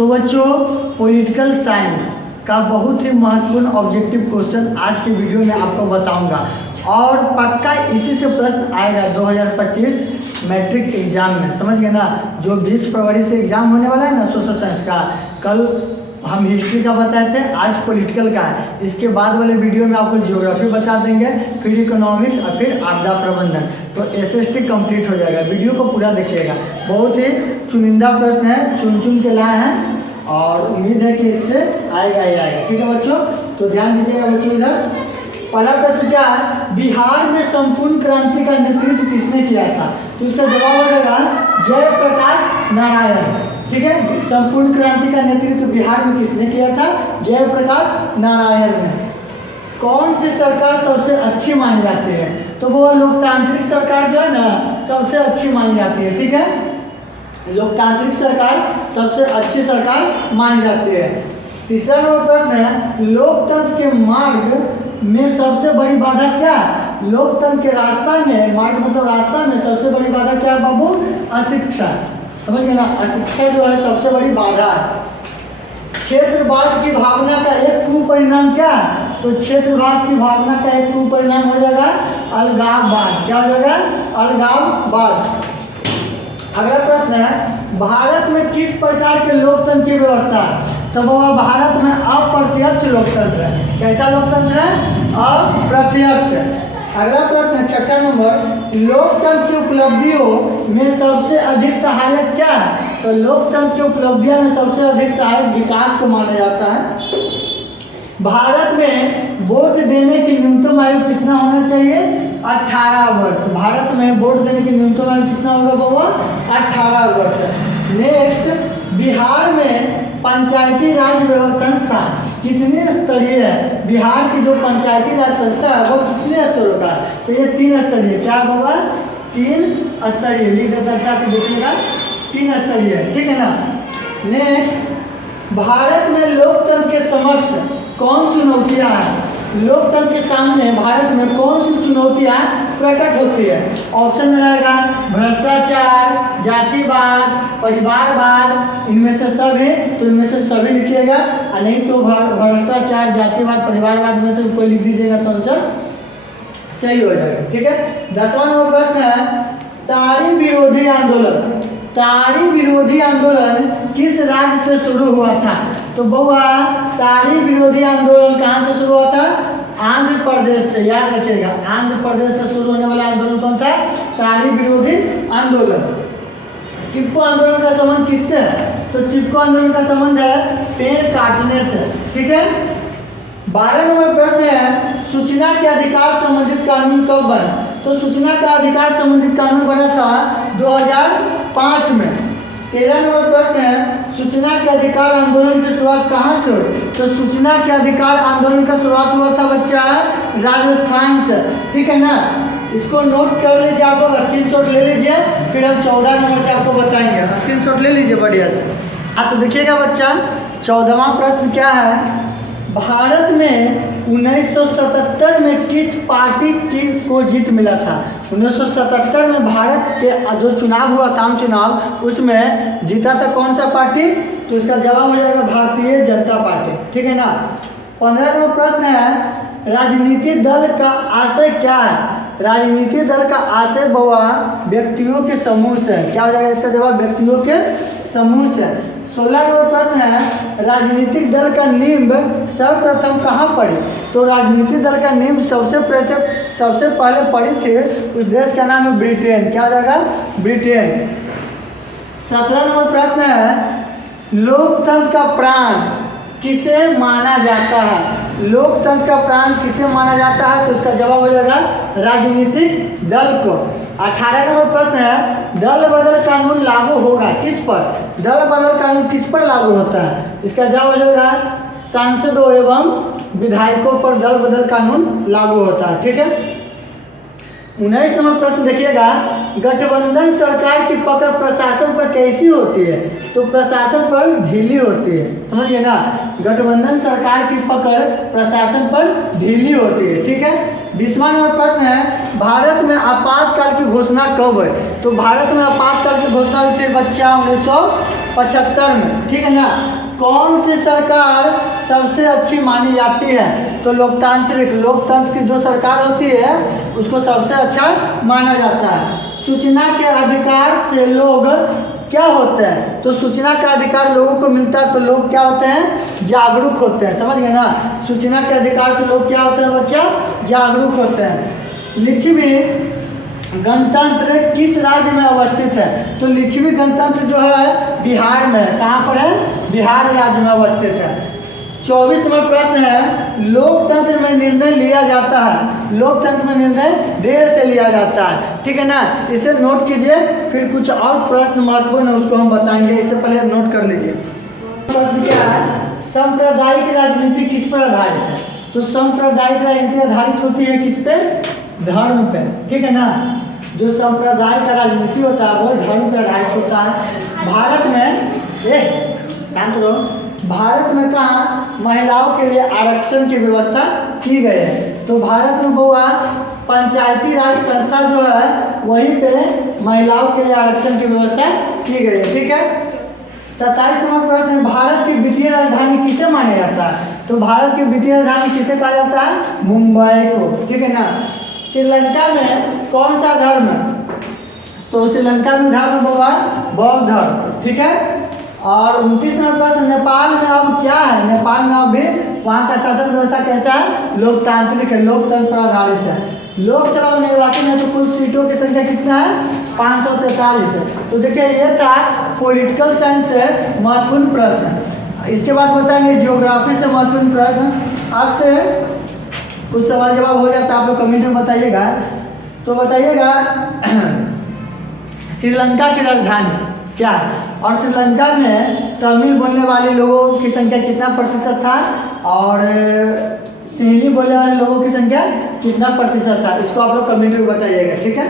तो बच्चों political science का बहुत ही महत्वपूर्ण ऑब्जेक्टिव क्वेश्चन आज के वीडियो में आपको बताऊंगा और पक्का इसी से प्रश्न आएगा 2025 मैट्रिक एग्जाम में। समझ गए ना, जो 20 फरवरी से एग्जाम होने वाला है ना सोशल साइंस का। कल हम हिस्ट्री का बताए थे, आज पॉलिटिकल का है। इसके बाद वाले वीडियो में आपको ज्योग्राफी बता देंगे, फिर इकोनॉमिक्स और फिर आपदा प्रबंधन। तो एसएसटी कंप्लीट हो जाएगा। वीडियो को पूरा देखिएगा, बहुत ही चुनिंदा प्रश्न है, चुन चुन के लाए हैं और उम्मीद है कि इससे आएगा ही आएगा। ठीक है बच्चों, तो ध्यान दीजिएगा बच्चों। इधर पहला प्रश्न क्या है, बिहार में संपूर्ण क्रांति का नेतृत्व किसने किया था? तो इसका जवाब हो जाएगा जयप्रकाश नारायण। ठीक है, संपूर्ण क्रांति का नेतृत्व बिहार में किसने किया था? जयप्रकाश नारायण ने। कौन सी सरकार सबसे अच्छी मानी जाती है? तो वो लोकतांत्रिक सरकार जो है ना सबसे अच्छी मानी जाती है। ठीक है, लोकतांत्रिक सरकार सबसे अच्छी सरकार मानी जाती है। तीसरा नंबर प्रश्न है, लोकतंत्र के मार्ग में सबसे बड़ी बाधा क्या है? लोकतंत्र के रास्ता में, मार्ग मतलब रास्ता में सबसे बड़ी बाधा क्या है बाबू? अशिक्षा। समझ गए ना, अशिक्षा जो है सबसे बड़ी बाधा है। क्षेत्रवाद की भावना का एक कुपरिणाम क्या है? तो क्षेत्रवाद की भावना का एक कुपरिणाम हो जाएगा अलगाववाद। क्या हो जाएगा? अलगाववाद। अगला प्रश्न है, भारत में किस प्रकार के लोकतंत्र की व्यवस्था है? तो वह भारत में अप्रत्यक्ष लोकतंत्र है। कैसा लोकतंत्र है? अप्रत्यक्ष। अगला प्रश्न है छठा नंबर, लोकतंत्र की उपलब्धियों में सबसे अधिक सहायक क्या है? तो लोकतंत्र की उपलब्धियों में सबसे अधिक सहायक विकास को माना जाता है। भारत में वोट देने की न्यूनतम आयु कितना होना चाहिए? 18 वर्ष। भारत में वोट देने की न्यूनतम आयु कितना होगा बाबा? 18 वर्ष। नेक्स्ट, बिहार में पंचायती राज संस्था कितने स्तरीय है? बिहार की जो पंचायती राज संस्था है वो कितने स्तरों का है? तो ये 3 स्तरीय। क्या बाबा? 3 स्तरीय। लिख देता, अच्छा से देखिएगा, 3 स्तरीय। ठीक है ना। नेक्स्ट, भारत में लोकतंत्र के समक्ष कौन चुनौतियां हैं? लोकतंत्र के सामने भारत में कौन सी चुनौतियां प्रकट होती है? ऑप्शन में रहेगा भ्रष्टाचार, जातिवाद, परिवारवाद, इनमें से सभी। तो इनमें से सभी लिखिएगा, और नहीं तो भ्रष्टाचार, जातिवाद, परिवारवाद में से कोई लिख दीजिएगा तो आंसर सही हो जाएगा। ठीक है। 10वां नंबर प्रश्न है, ताड़ी विरोधी आंदोलन। ताड़ी विरोधी आंदोलन किस राज्य से शुरू हुआ था? तो बउआ, ताड़ी विरोधी आंदोलन कहाँ से शुरू हुआ था? आंध्र प्रदेश से। याद रखिएगा, आंध्र प्रदेश से शुरू होने वाला आंदोलन कौन था? ताड़ी विरोधी आंदोलन। चिपको आंदोलन का संबंध किससे है? तो चिपको आंदोलन का संबंध है पेड़ काटने से। ठीक है। 12 नंबर प्रश्न है, सूचना के अधिकार संबंधित कानून कब बना? तो सूचना का अधिकार संबंधित कानून बना था 2005 में। 13 नंबर प्रश्न है, सूचना के अधिकार आंदोलन की शुरुआत कहाँ से हुई? तो सूचना के अधिकार आंदोलन का शुरुआत हुआ था बच्चा राजस्थान से। ठीक है ना, इसको नोट कर लीजिए, आप लोग स्क्रीनशॉट ले लीजिए, फिर हम 14 नंबर से आपको बताएंगे। स्क्रीनशॉट ले लीजिए बढ़िया से। आप तो देखिएगा बच्चा, 14वां प्रश्न क्या है, भारत में 1977 में किस पार्टी को जीत मिला था? 1977 में भारत के जो चुनाव हुआ था, आम चुनाव, उसमें जीता था कौन सा पार्टी? तो इसका जवाब हो जाएगा भारतीय जनता पार्टी। ठीक है ना। 15 नंबर प्रश्न है, राजनीतिक दल का आशय क्या है? राजनीतिक दल का आशय बउआ व्यक्तियों के समूह से है। क्या हो जाएगा इसका जवाब? व्यक्तियों के समूह से। 16 नंबर प्रश्न है, राजनीतिक दल का नींव सर्वप्रथम कहाँ पड़ी? तो राजनीतिक दल का नींव सबसे पहले पड़ी थी, उस देश का नाम है ब्रिटेन। क्या हो जाएगा? ब्रिटेन। 17 नंबर प्रश्न है, लोकतंत्र का प्राण किसे माना जाता है? लोकतंत्र का प्राण किसे माना जाता है? तो इसका जवाब हो जाएगा राजनीतिक दल को। 18 नंबर प्रश्न है, दल बदल कानून लागू होगा किस पर? दल बदल कानून किस पर लागू होता है? इसका जवाब हो जाएगा सांसदों एवं विधायकों पर दल बदल कानून लागू होता है। ठीक है। 19 नंबर प्रश्न देखिएगा, गठबंधन सरकार की पकड़ प्रशासन पर कैसी होती है? तो प्रशासन पर ढीली होती है। समझिए ना, गठबंधन सरकार की पकड़ प्रशासन पर ढीली होती है। ठीक है। 20वां नंबर प्रश्न है, भारत में आपातकाल की घोषणा कब हुई? तो भारत में आपातकाल की घोषणा हुई थी बच्चा 1975 में, ठीक है ना। कौन सी सरकार सबसे अच्छी मानी जाती है? तो लोकतंत्र की जो सरकार होती है उसको सबसे अच्छा माना जाता है। सूचना के अधिकार से लोग क्या होते हैं? तो सूचना का अधिकार लोगों को मिलता है तो लोग क्या होते हैं? जागरूक होते हैं, समझ गए ना। सूचना के अधिकार से लोग क्या होते हैं बच्चा? जागरूक होते हैं। लिच्छवी गणतंत्र किस राज्य में अवस्थित है? तो लिच्छवी गणतंत्र जो है बिहार में है। कहाँ पर है? बिहार राज्य में अवस्थित है। 24 नंबर प्रश्न है, लोकतंत्र में निर्णय लिया जाता है, लोकतंत्र में निर्णय देर से लिया जाता है, ठीक है ना। इसे नोट कीजिए, फिर कुछ और प्रश्न महत्वपूर्ण है उसको हम बताएंगे, इससे पहले नोट कर लीजिए। प्रश्न क्या है? सांप्रदायिक राजनीति किस पर आधारित है? तो सांप्रदायिक राजनीति आधारित होती है किस पे? धर्म पे, ठीक है ना। जो सांप्रदायिक का राजनीति होता है वो धर्म पे आधारित होता है। भारत में शांत रहो। भारत में कहाँ महिलाओं के लिए आरक्षण की व्यवस्था की गई है? तो भारत में बुआ पंचायती राज संस्था जो है वहीं पे महिलाओं के लिए आरक्षण की व्यवस्था की गई है, ठीक है। 27 नंबर प्रश्न है, भारत की वित्तीय राजधानी किसे माना जाता है? तो भारत की वित्तीय राजधानी किसे कहा जाता है? मुंबई को, ठीक है ना। श्रीलंका में कौन सा धर्म है? तो श्रीलंका में धर्म बुआ बौद्ध धर्म, ठीक है। और 29 नंबर प्रश्न, नेपाल में अब क्या है? नेपाल में अब भी वहाँ का शासन व्यवस्था कैसा है? लोकतांत्रिक है, लोकतंत्र पर आधारित है। लोकसभा में निर्वाचन है तो कुल सीटों की संख्या कितना है? 543 है। तो देखिए ये था पॉलिटिकल साइंस से महत्वपूर्ण प्रश्न। इसके बाद बताएंगे जियोग्राफी से महत्वपूर्ण प्रश्न। आपसे कुछ सवाल जवाब हो जाता है, आप लोग कमेंट में बताइएगा। तो बताइएगा श्रीलंका की राजधानी क्या है? और श्रीलंका में तमिल बोलने वाले लोगों की संख्या कितना प्रतिशत था? और सिंहली बोलने वाले लोगों की संख्या कितना प्रतिशत था? इसको आप लोग कमेंट में बताइएगा, ठीक है।